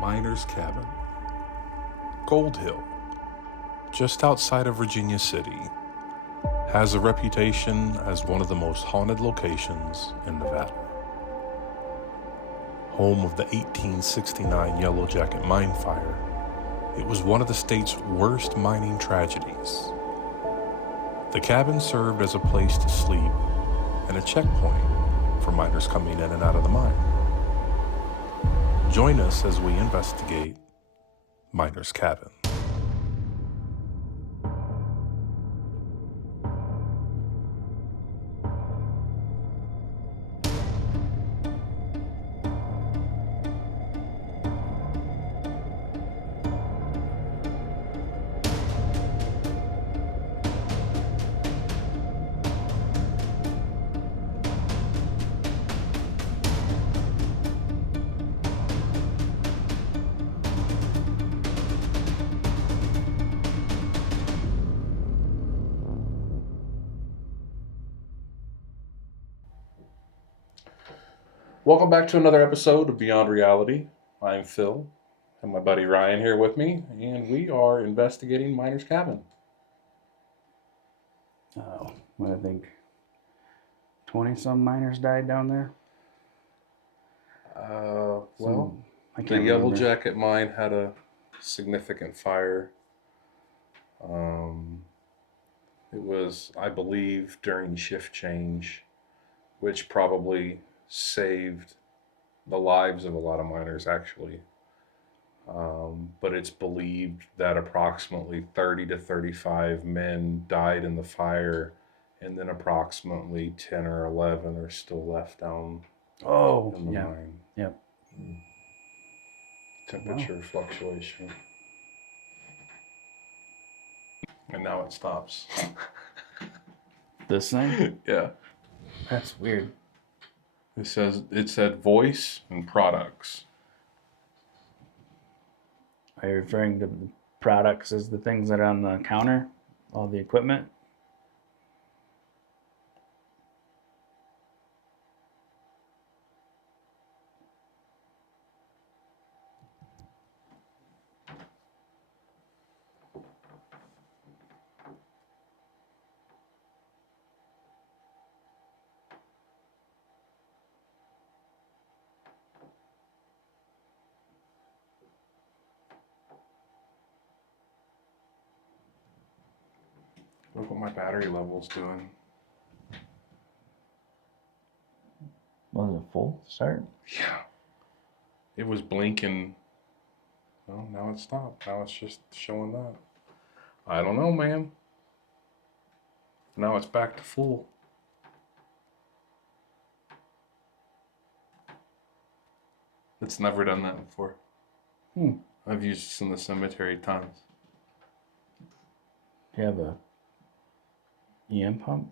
Miner's Cabin. Gold Hill, just outside of Virginia City, has a reputation as one of the most haunted locations in Nevada. Home of the 1869 Yellow Jacket mine fire, it was one of the state's worst mining tragedies. The cabin served as a place to sleep and a checkpoint for miners coming in and out of the mine. Join us as we investigate Miner's Cabin. Welcome back to another episode of Beyond Reality. I'm Phil, and my buddy Ryan here with me, and we are investigating Miner's Cabin. I think 20-some miners died down there. The I can't Yellow remember. Jacket mine had a significant fire. It was, I believe, during shift change, which probably saved the lives of a lot of miners, actually. But it's believed that approximately 30 to 35 men died in the fire, and then approximately 10 or 11 are still left down in the mine. Yep. Temperature fluctuation. And now it stops. This thing? Yeah. That's weird. It said voice and products. Are you referring to the products as the things that are on the counter? All the equipment? Look what my battery level's doing. Was it full start? Yeah. It was blinking. Well, now it stopped. Now it's just showing that. I don't know, man. Now it's back to full. It's never done that before. I've used this in the cemetery tons. You have a EM pump?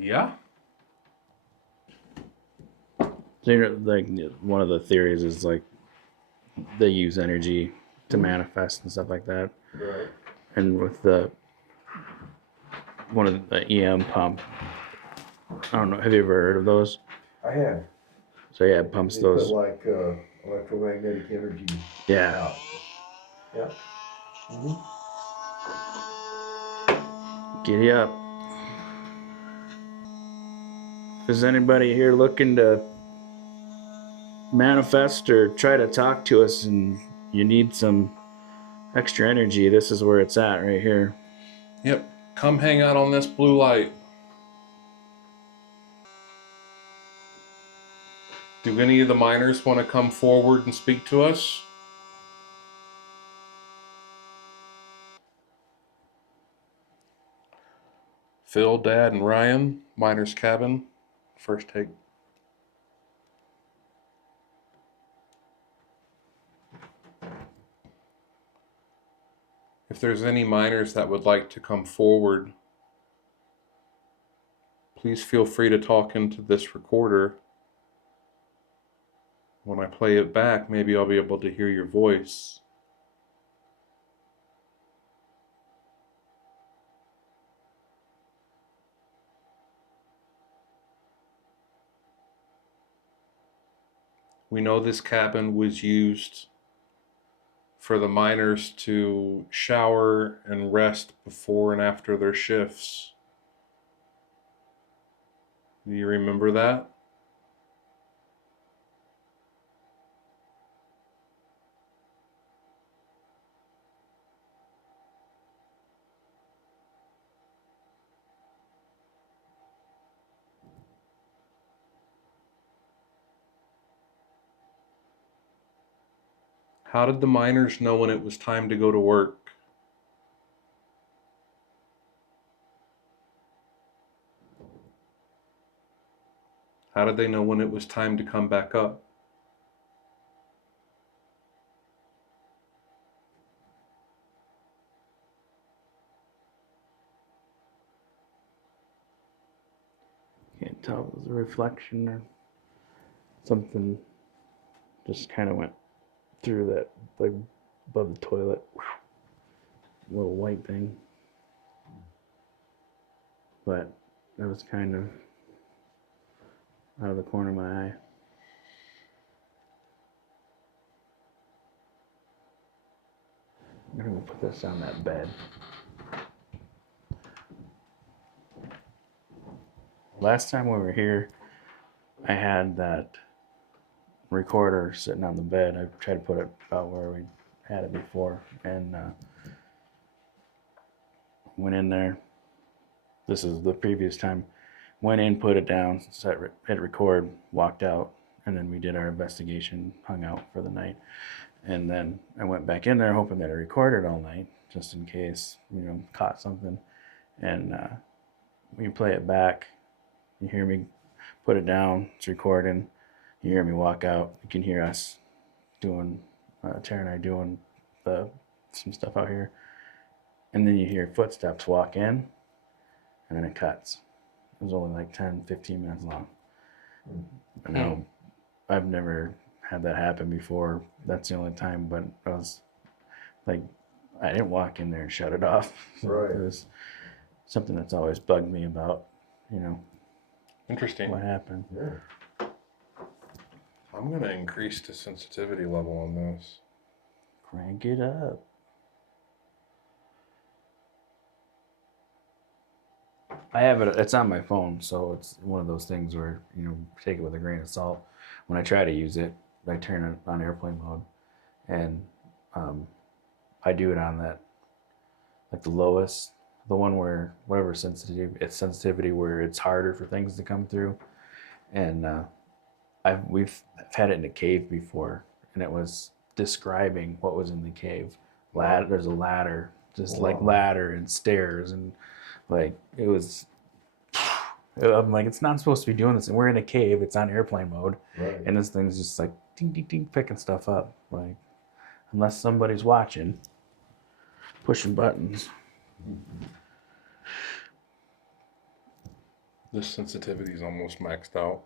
Yeah. So you're, like, one of the theories is like they use energy to manifest and stuff like that. Right. And with the one of the EM pump, I don't know. Have you ever heard of those? I have. So yeah, it pumps They those. put like electromagnetic energy Yeah. out. Yeah. Mm-hmm. Giddy up. If there's anybody here looking to manifest or try to talk to us and you need some extra energy, this is where it's at right here. Yep. Come hang out on this blue light. Do any of the miners want to come forward and speak to us? Phil, Dad, and Ryan, Miner's Cabin. First take. If there's any miners that would like to come forward, please feel free to talk into this recorder. When I play it back, maybe I'll be able to hear your voice. We know this cabin was used for the miners to shower and rest before and after their shifts. Do you remember that? How did the miners know when it was time to go to work? How did they know when it was time to come back up? Can't tell if it was a reflection or something. Just kind of went through that, like above the toilet. Little white thing. But that was kind of out of the corner of my eye. I'm gonna put this on that bed. Last time we were here, I had that recorder sitting on the bed. I tried to put it about where we had it before, and went in there. This is the previous time. Went in, put it down, hit record, walked out, and then we did our investigation, hung out for the night. And then I went back in there hoping that I recorded all night, just in case, caught something. And when you play it back, you hear me put it down, it's recording. You hear me walk out. You can hear us doing, Tara and I doing some stuff out here. And then you hear footsteps walk in, and then it cuts. It was only like 10, 15 minutes long. I know I've never had that happen before. That's the only time, but I was like, I didn't walk in there and shut it off. Right. It was something that's always bugged me about, Interesting. what happened. Yeah. I'm going to increase the sensitivity level on this. Crank it up. I have it, it's on my phone, so it's one of those things where, take it with a grain of salt. When I try to use it, I turn it on airplane mode, and I do it on that, like the lowest, the one where whatever sensitivity where it's harder for things to come through. And we've had it in a cave before, and it was describing what was in the cave. There's a ladder, just like ladder and stairs, and like it was. I'm like, it's not supposed to be doing this, and we're in a cave. It's on airplane mode, Right. and this thing's just like ding, ding, ding, picking stuff up. Like, unless somebody's watching, pushing buttons. This sensitivity is almost maxed out.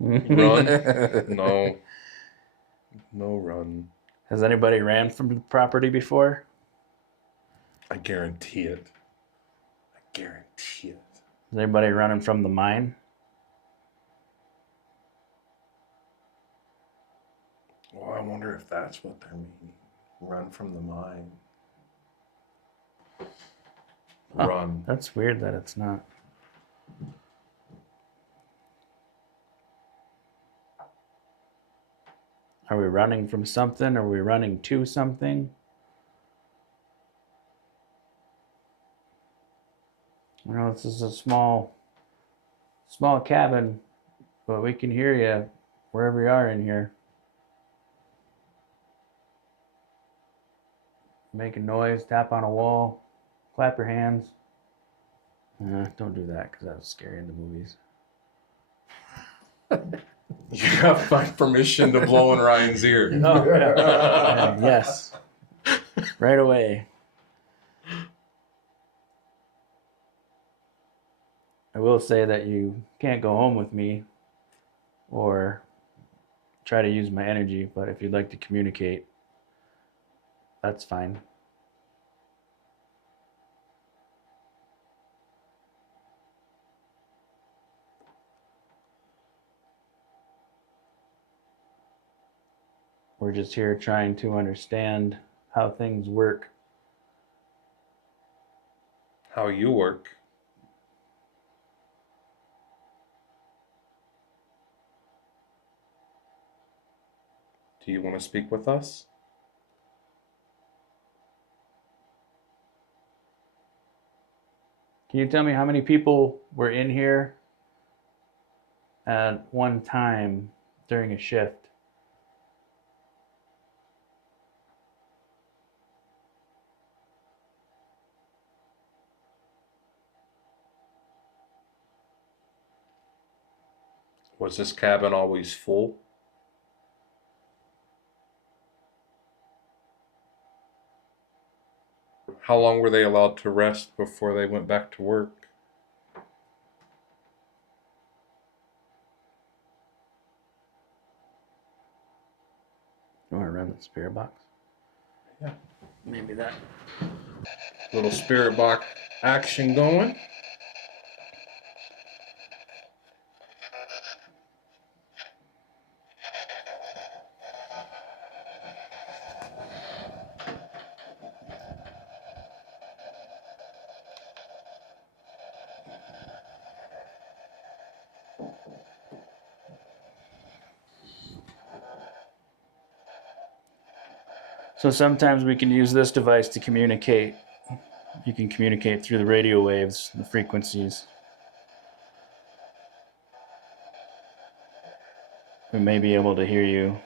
Run. No. No run. Has anybody ran from the property before? I guarantee it. I guarantee it. Is anybody running from the mine? Well, I wonder if that's what they're meaning. Run from the mine. Run. That's weird that it's not. Are we running from something? Are we running to something? This is a small cabin, but we can hear you wherever you are in here. Make a noise, tap on a wall, clap your hands. Don't do that because that was scary in the movies. You got my permission to blow in Ryan's ear. Oh, yeah. Yes. Right away. I will say that you can't go home with me or try to use my energy, but if you'd like to communicate, that's fine. We're just here trying to understand how things work. How you work. Do you want to speak with us? Can you tell me how many people were in here at one time during a shift? Was this cabin always full? How long were they allowed to rest before they went back to work? You want to run the spirit box? Yeah. Maybe that. Little spirit box action going. So sometimes we can use this device to communicate. You can communicate through the radio waves, the frequencies. We may be able to hear you.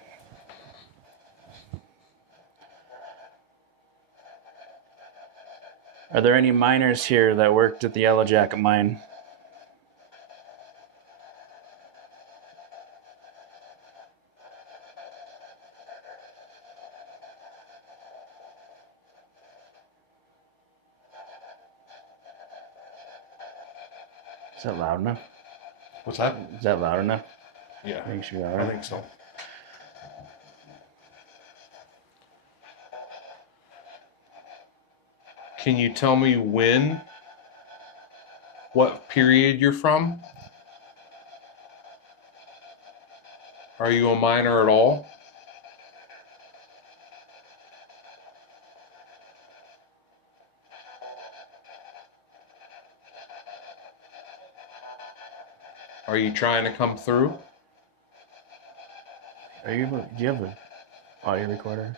Are there any miners here that worked at the Yellow Jacket mine? Is that loud enough? What's that? Is that loud enough? Yeah, Make sure you are. I think so. Can you tell me what period you're from? Are you a miner at all? Are you trying to come through? Are you able? Do you have an audio recorder?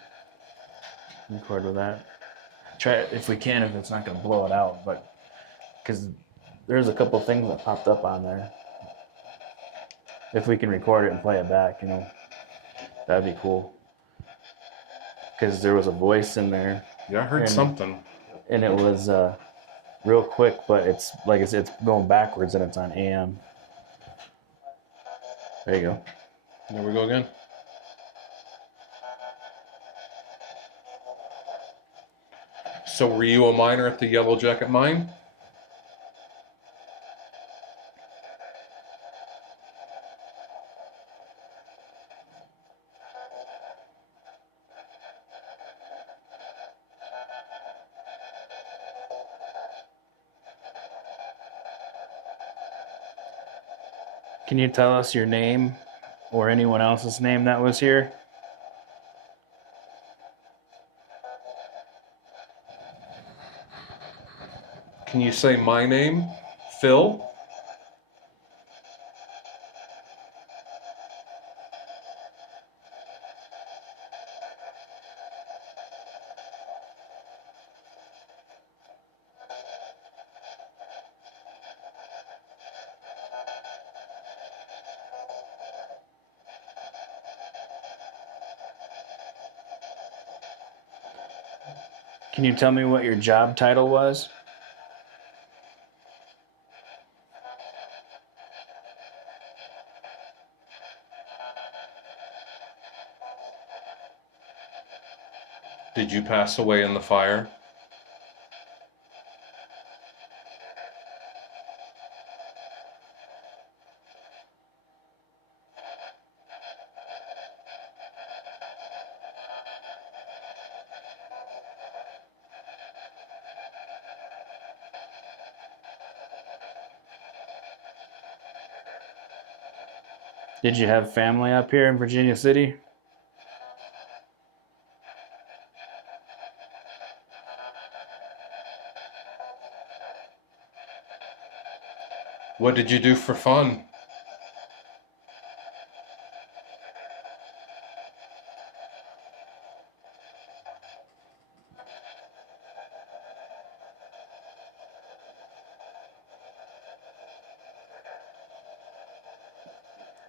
Record with that. Try it if we can. If it's not going to blow it out, but because there's a couple things that popped up on there. If we can record it and play it back, that'd be cool. Because there was a voice in there. Yeah, I heard And- something. And it was real quick, but it's like it's going backwards and it's on AM. There you go. There we go again. So were you a miner at the Yellow Jacket mine? Can you tell us your name or anyone else's name that was here? Can you say my name? Phil? Can you tell me what your job title was? Did you pass away in the fire? Did you have family up here in Virginia City? What did you do for fun?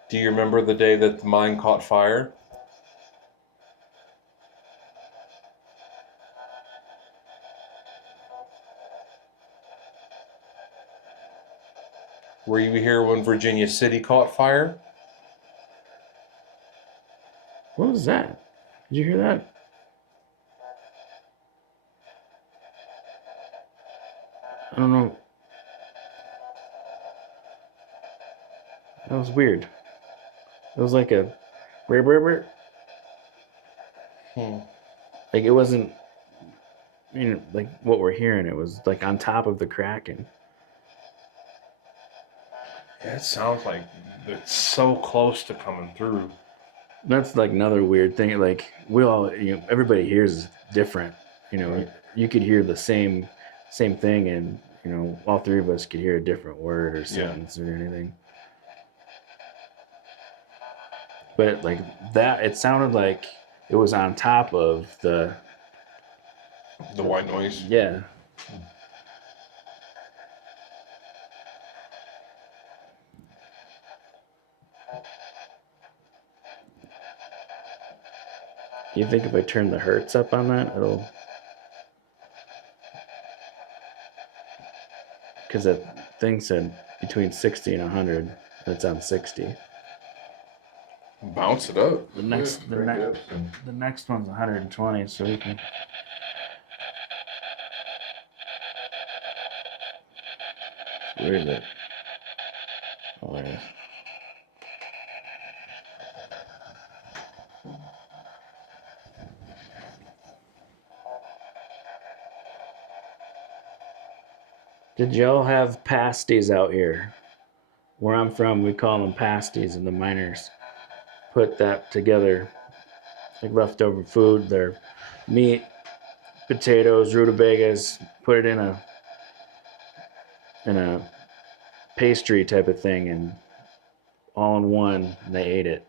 Do you remember the day that the mine caught fire? Were you here when Virginia City caught fire? What was that? Did you hear that? I don't know. That was weird. It was like a brr, brr, brr. Like it wasn't, like what we're hearing. It was like on top of the Kraken. Yeah, it sounds like it's so close to coming through. That's like another weird thing. Like we all, everybody hears is different. Right. You could hear the same thing, and all three of us could hear a different word or sentence or anything. But like that, it sounded like it was on top of the white noise. Yeah. You think if I turn the hertz up on that, it'll... Because that thing said between 60 and 100, and it's on 60. Bounce it up. The next one's 120, so we can... Where is it? Oh, there it is. Did y'all have pasties out here? Where I'm from, we call them pasties, and the miners put that together, like leftover food. They're meat, potatoes, rutabagas, put it in a pastry type of thing, and all in one, and they ate it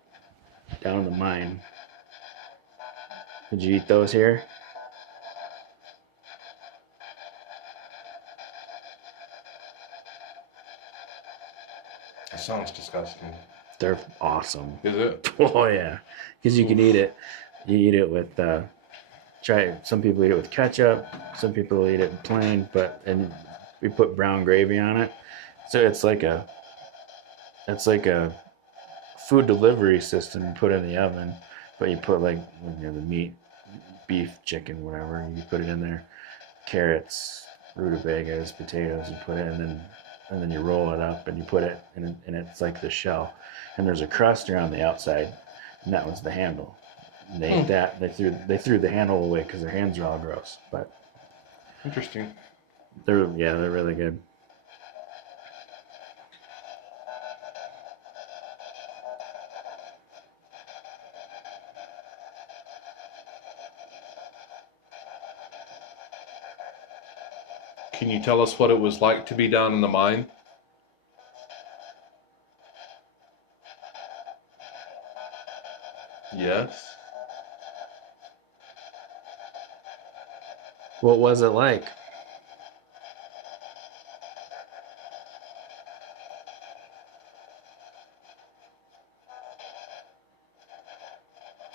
down in the mine. Did you eat those here? That sounds disgusting. They're awesome. Is it? Oh yeah, because you can eat it. You eat it with some people eat it with ketchup. Some people eat it plain, and we put brown gravy on it. So it's like a food delivery system. You put it in the oven, but you put like the meat, beef, chicken, whatever. You put it in there. Carrots, rutabagas, potatoes. You put it, and then you roll it up and you put it in, and it's like the shell. And there's a crust around the outside, and that was the handle. And they ate that. They threw the handle away because their hands are all gross. But Interesting. they're really good. Can you tell us what it was like to be down in the mine? Yes. What was it like?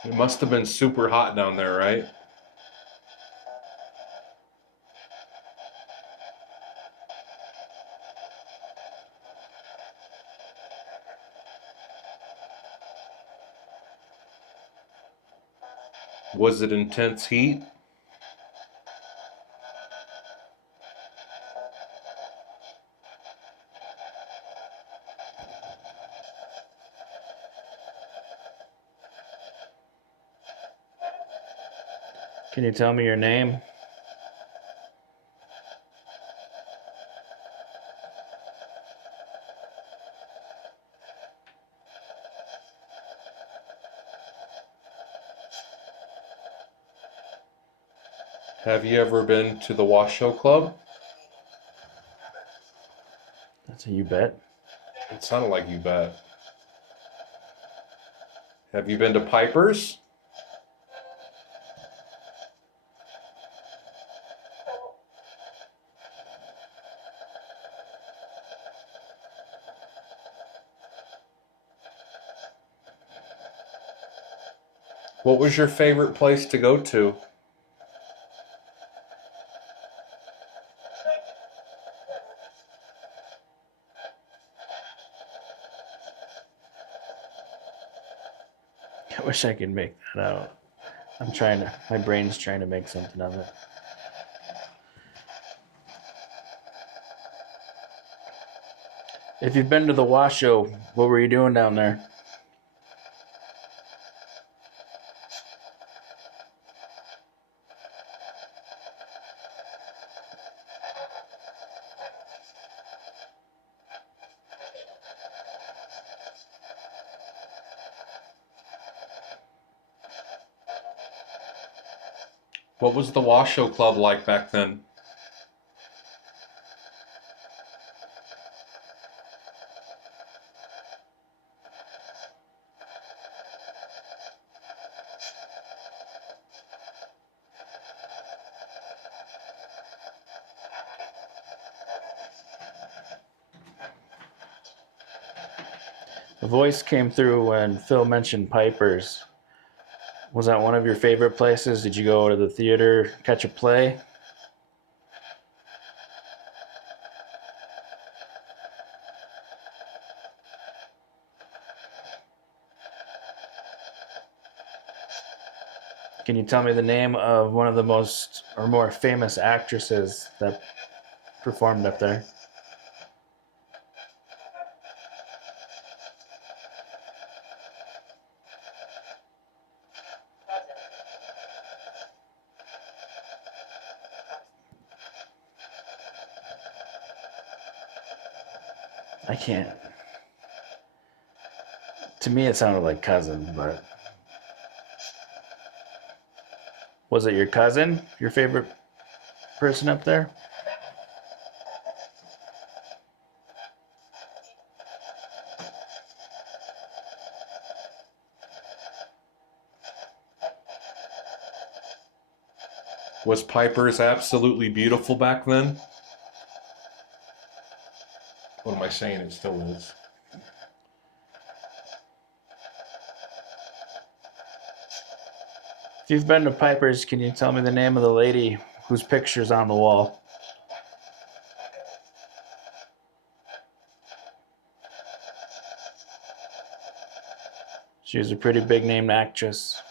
It must have been super hot down there, right? Was it intense heat? Can you tell me your name? Have you ever been to the Washoe Club? That's a you bet. It sounded like you bet. Have you been to Piper's? What was your favorite place to go to? I wish I could make that out. My brain's trying to make something of it. If you've been to the Washoe, what were you doing down there? What was the Washoe Club like back then? The voice came through when Phil mentioned Piper's. Was that one of your favorite places? Did you go to the theater, catch a play? Can you tell me the name of one of the most or more famous actresses that performed up there? I can't. To me, it sounded like cousin, but was it your cousin? Your favorite person up there? Was Piper's absolutely beautiful back then? What am I saying? It still is. If you've been to Piper's, can you tell me the name of the lady whose picture's on the wall? She was a pretty big named actress.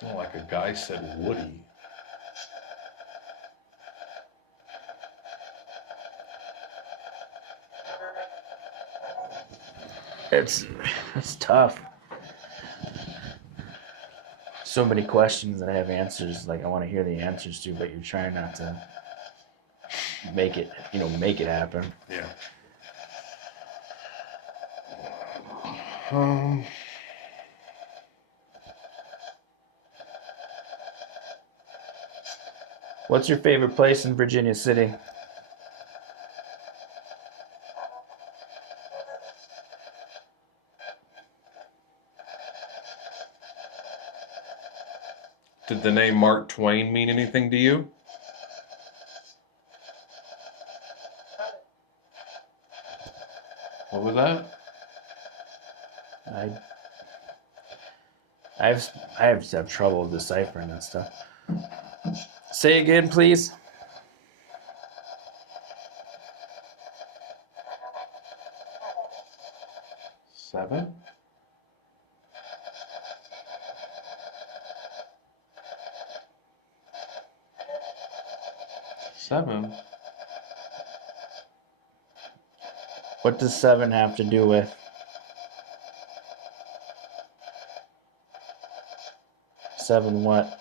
Sounded like a guy said Woody. It's tough. So many questions that I have answers. Like I want to hear the answers to, but you're trying not to make it happen. Yeah. What's your favorite place in Virginia City? Did the name Mark Twain mean anything to you? What was that? I have trouble deciphering that stuff. Say again, please. Seven? Seven? What does 7 have to do with? 7 what?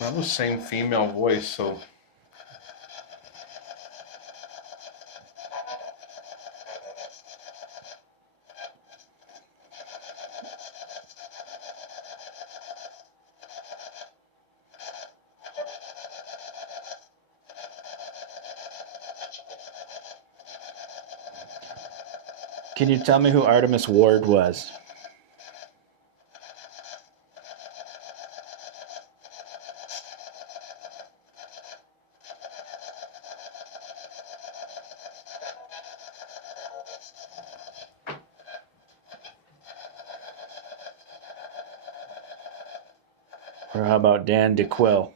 That was same female voice, so Can you tell me who Artemis Ward was? Or how about Dan DeQuill?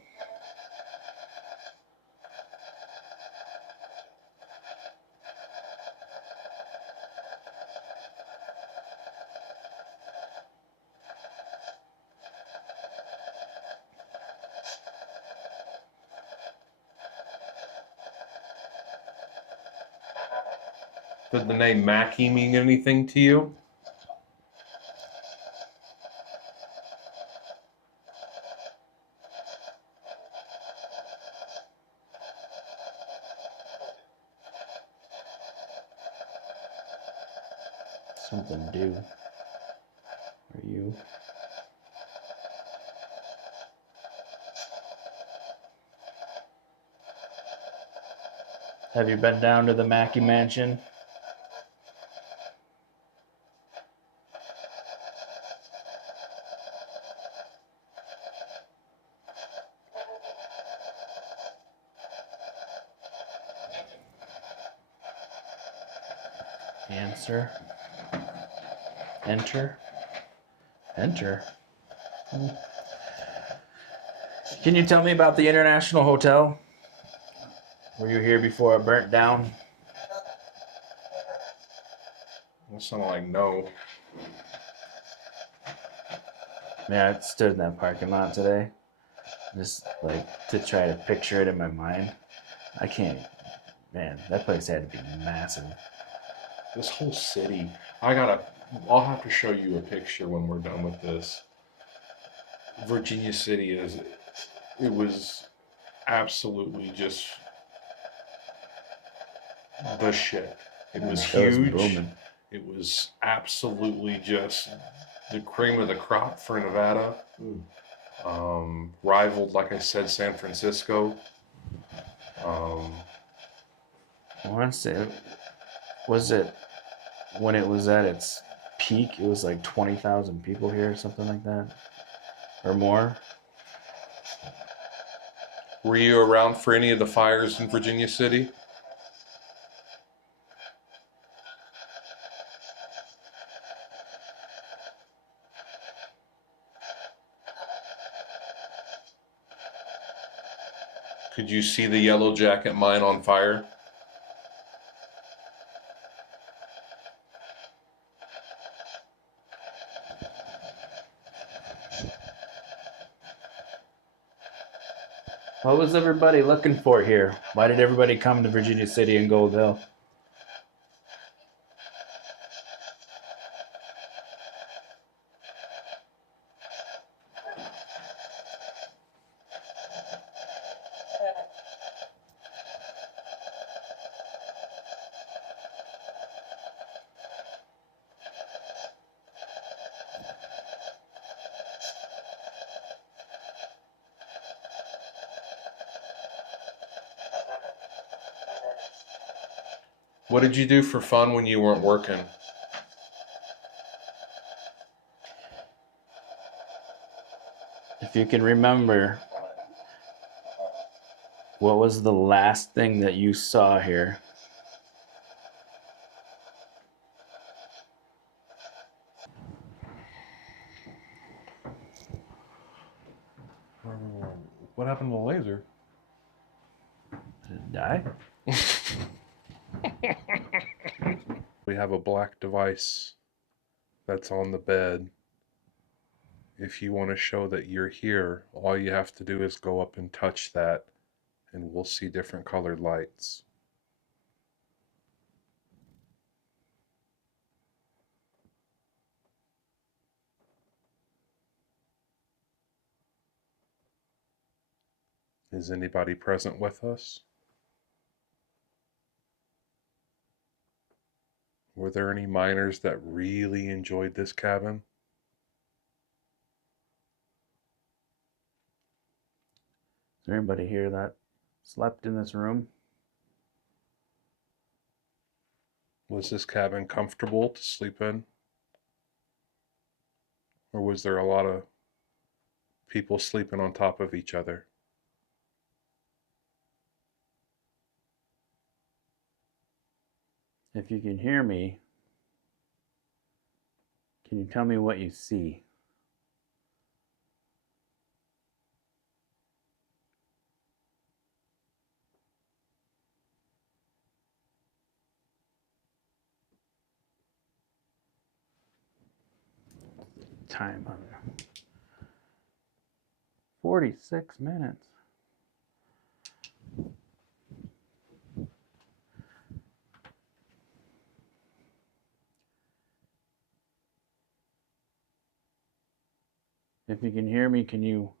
Did the name Mackie mean anything to you? Something do. Or you? Have you been down to the Mackey Mansion? Answer. Enter. Enter. Can you tell me about the International Hotel? Were you here before it burnt down? That sounded like no. Yeah, I stood in that parking lot today. Just like to try to picture it in my mind. I can't. Man, that place had to be massive. This whole city. I'll have to show you a picture when we're done with this. Virginia City it was absolutely just the shit. It was It was huge. booming. It was absolutely just the cream of the crop for Nevada. Rivaled, like I said, San Francisco. I want to say, was it when it was at its peak? It was like 20,000 people here, or something like that, or more. Were you around for any of the fires in Virginia City? Could you see the Yellow Jacket mine on fire? What was everybody looking for here? Why did everybody come to Virginia City and Gold Hill? What did you do for fun when you weren't working? If you can remember, what was the last thing that you saw here? What happened to the laser? Did it die? We have a black device that's on the bed. If you want to show that you're here, all you have to do is go up and touch that, and we'll see different colored lights. Is anybody present with us? Were there any miners that really enjoyed this cabin? Is there anybody here that slept in this room? Was this cabin comfortable to sleep in? Or was there a lot of people sleeping on top of each other? If you can hear me, can you tell me what you see? Time on 46 minutes. If you can hear me, can you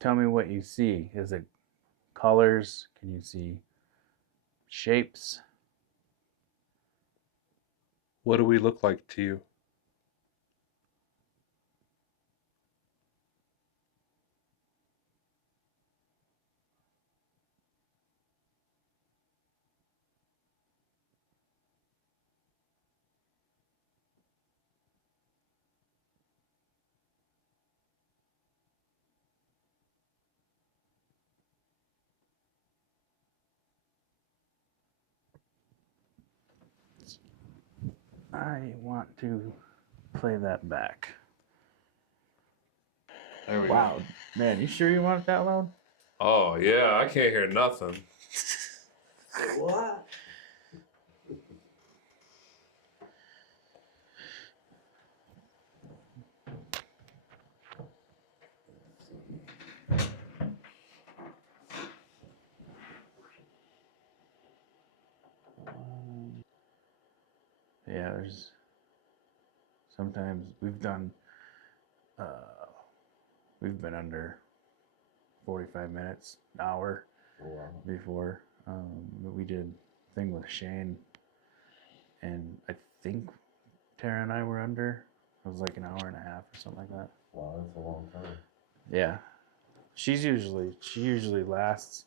tell me what you see? Is it colors? Can you see shapes? What do we look like to you? I want to play that back. There we Wow, go. man, you sure you want it that loud? Oh, yeah, I can't hear nothing. What? Yeah, there's sometimes we've done, uh, we've been under 45 minutes, an hour Wow. before. We did a thing with Shane, and I think Tara and I were under. It was like an hour and a half or something like that. Wow, that's a long time. Yeah, she usually lasts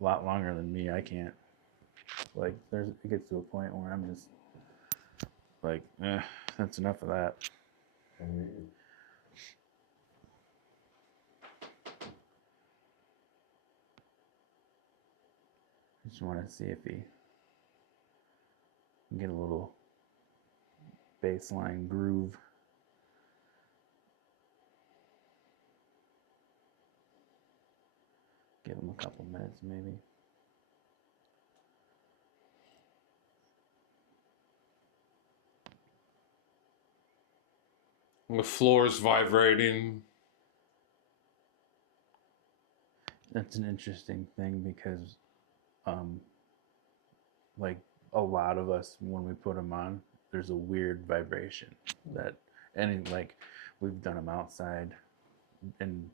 a lot longer than me. I can't. Like, it gets to a point where I'm just like, that's enough of that. I mean, I just want to see if he can get a little baseline groove. Give him a couple minutes, maybe. The floor's vibrating. That's an interesting thing because, like a lot of us, when we put them on, there's a weird vibration that, like, we've done them outside in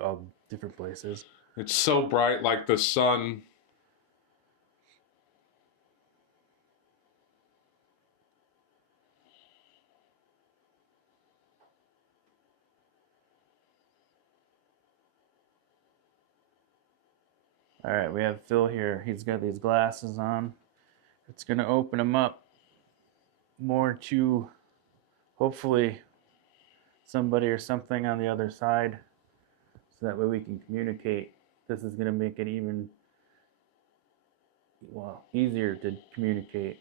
all different places. It's so bright, like the sun. All right, we have Phil here. He's got these glasses on. It's going to open him up more to hopefully somebody or something on the other side, so that way we can communicate. This is going to make it even, well, easier to communicate.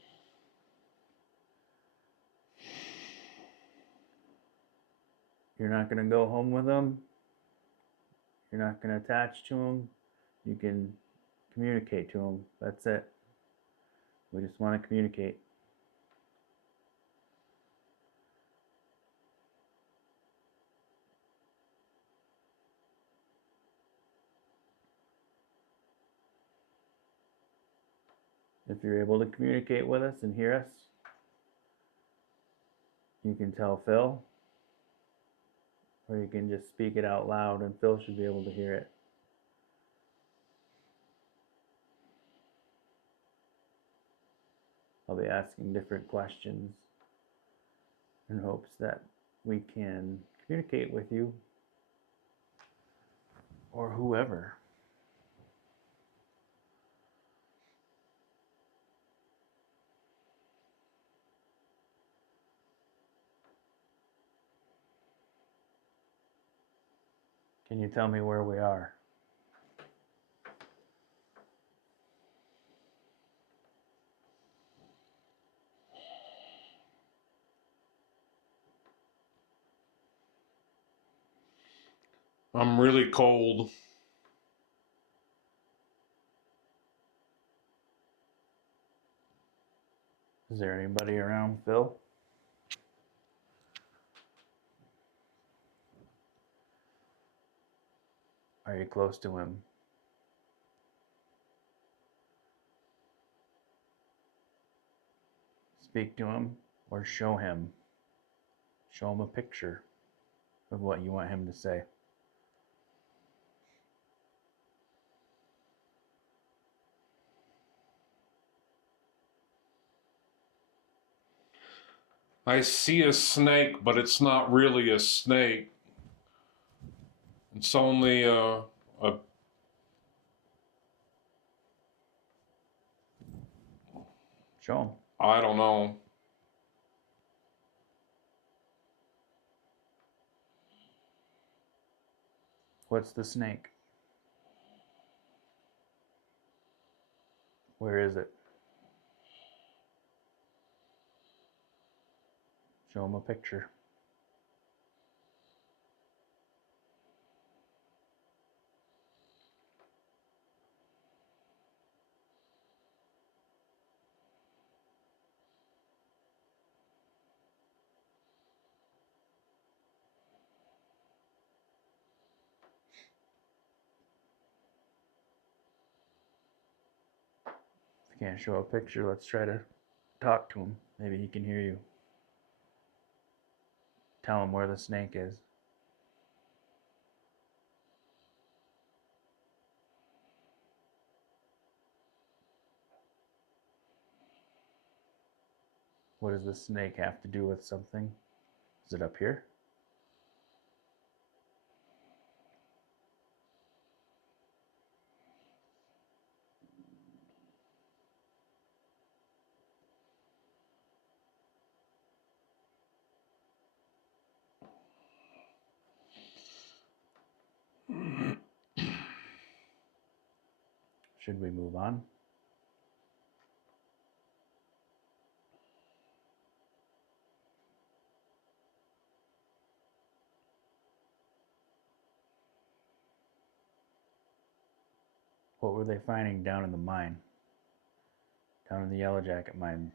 You're not going to go home with them. You're not going to attach to them. You can communicate to them. That's it. We just want to communicate. If you're able to communicate with us and hear us, you can tell Phil, or you can just speak it out loud and Phil should be able to hear it. I'll be asking different questions in hopes that we can communicate with you or whoever. Can you tell me where we are? I'm really cold. Is there anybody around, Phil? Are you close to him? Speak to him or show him. Show him a picture of what you want him to say. I see a snake, but it's not really a snake. It's only a Show him. I don't know. What's the snake? Where is it? Show him a picture. If you can't show a picture, let's try to talk to him. Maybe he can hear you. Tell him where the snake is. What does the snake have to do with something? Is it up here? Should we move on? What were they finding down in the mine? Down in the Yellow Jacket mine?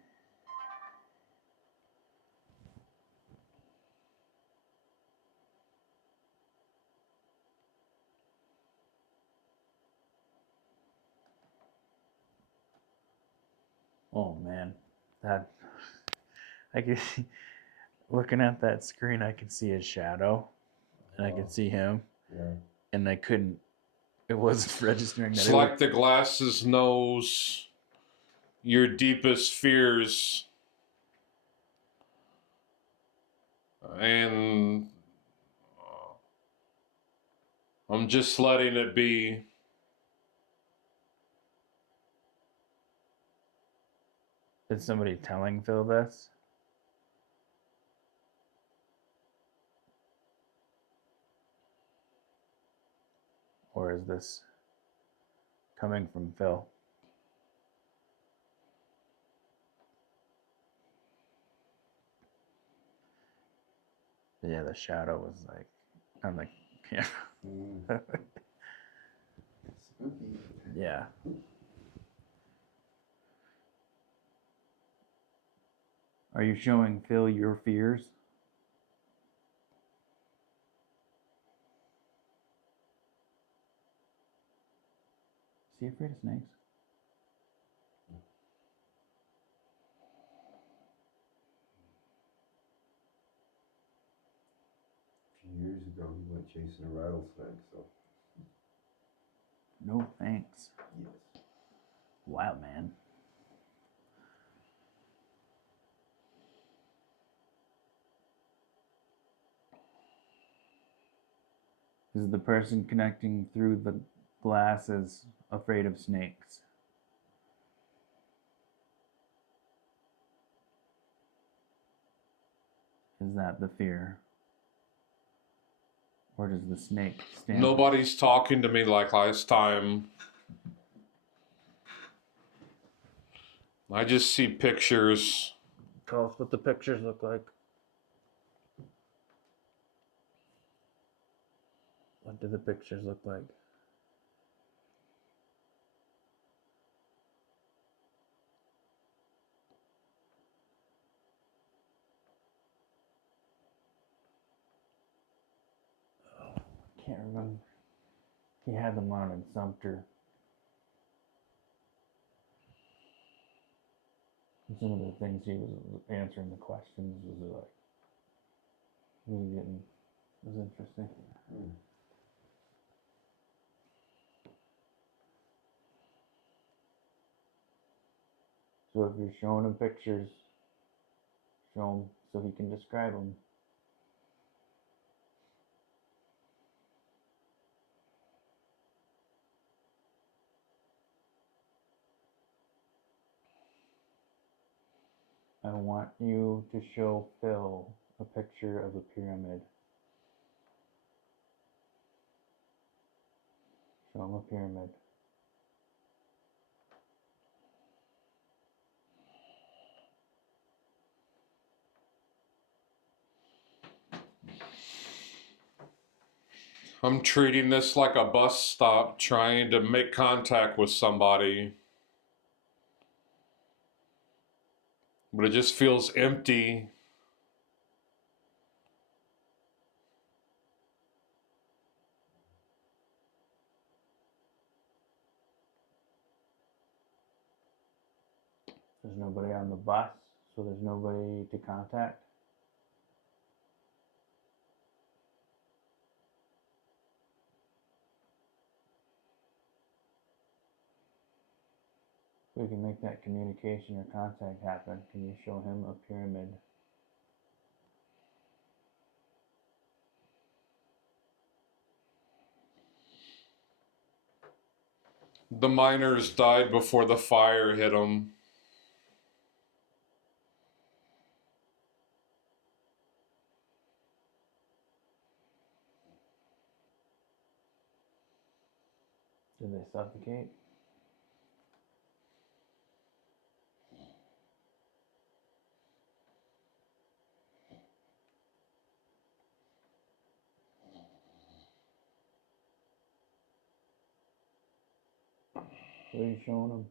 Oh man, that I can see, looking at that screen, I can see his shadow, and I can see him, Yeah. and I couldn't. It wasn't registering that. It's like the glasses knows your deepest fears, and I'm just letting it be. Is somebody telling Phil this? Or is this coming from Phil? Yeah, the shadow was like on the camera. Spooky. Yeah. Are you showing Phil your fears? Is he afraid of snakes? A few years ago, he went chasing a rattlesnake, so. No thanks. Yes. Wild man. Is the person connecting through the glasses afraid of snakes? Is that the fear? Where does the snake stand? Nobody's talking to me like last time. I just see pictures. Tell us what the pictures look like. What do the pictures look like? Can't remember. He had them on in Sumter. And some of the things he was answering the questions was like really getting was interesting. So if you're showing him pictures, show him so he can describe them. I want you to show Phil a picture of a pyramid. Show him a pyramid. I'm treating this like a bus stop trying to make contact with somebody. But it just feels empty. There's nobody on the bus, so there's nobody to contact. We can make that communication or contact happen. Can you show him a pyramid? The miners died before the fire hit them. Did they suffocate? What are you showing them?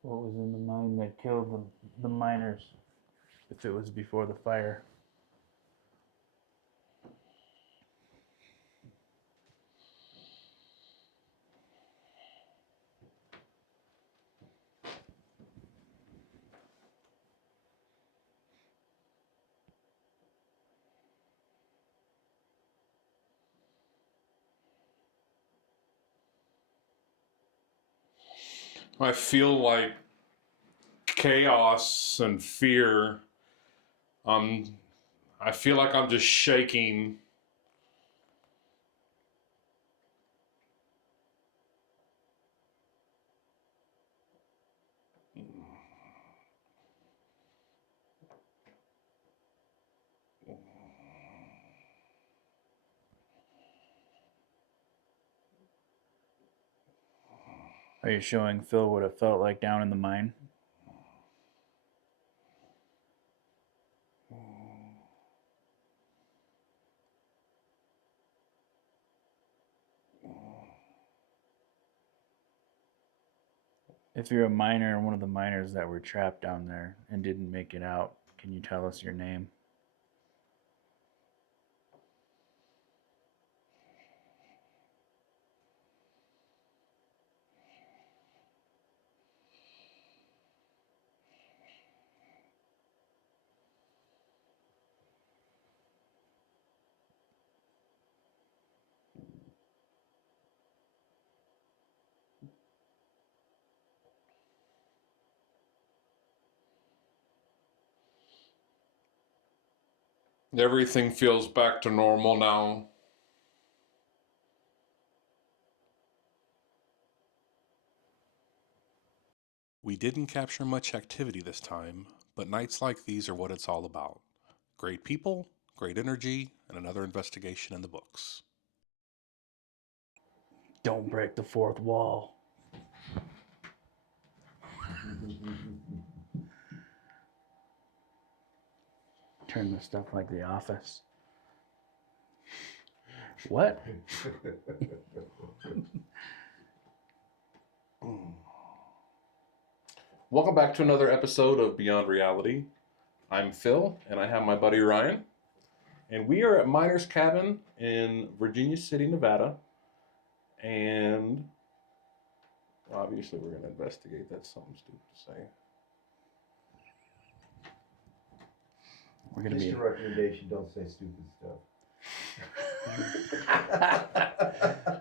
What was in the mine that killed the miners? If it was before the fire. I feel like chaos and fear. I feel like I'm just shaking. Are you showing Phil what it felt like down in the mine? If you're a miner and one of the miners that were trapped down there and didn't make it out, can you tell us your name? Everything feels back to normal now. We didn't capture much activity this time, but nights like these are what it's all about. Great people, great energy, and another investigation in the books. Don't break the fourth wall. Turn the stuff like The Office. What? Welcome back to another episode of Beyond Reality. I'm Phil, and I have my buddy Ryan. And we are at Miner's Cabin in Virginia City, Nevada. And obviously we're going to investigate. That's something stupid to say. We're gonna Just be. a recommendation, don't say stupid stuff.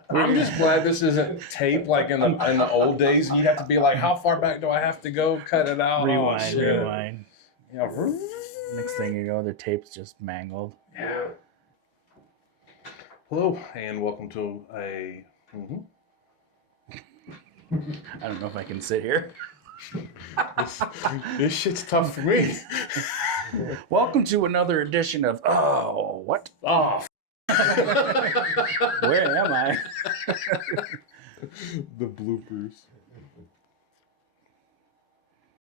I'm just glad this isn't tape like in the old days. And you'd have to be like, how far back do I have to go? Cut it out. Rewind, Oh, shit. rewind. Yeah. Next thing you know, the tape's just mangled. Yeah. Hello, and welcome to a. I don't know if I can sit here. This shit's tough for me. Welcome to another edition of what? Oh. Where am I? The bloopers.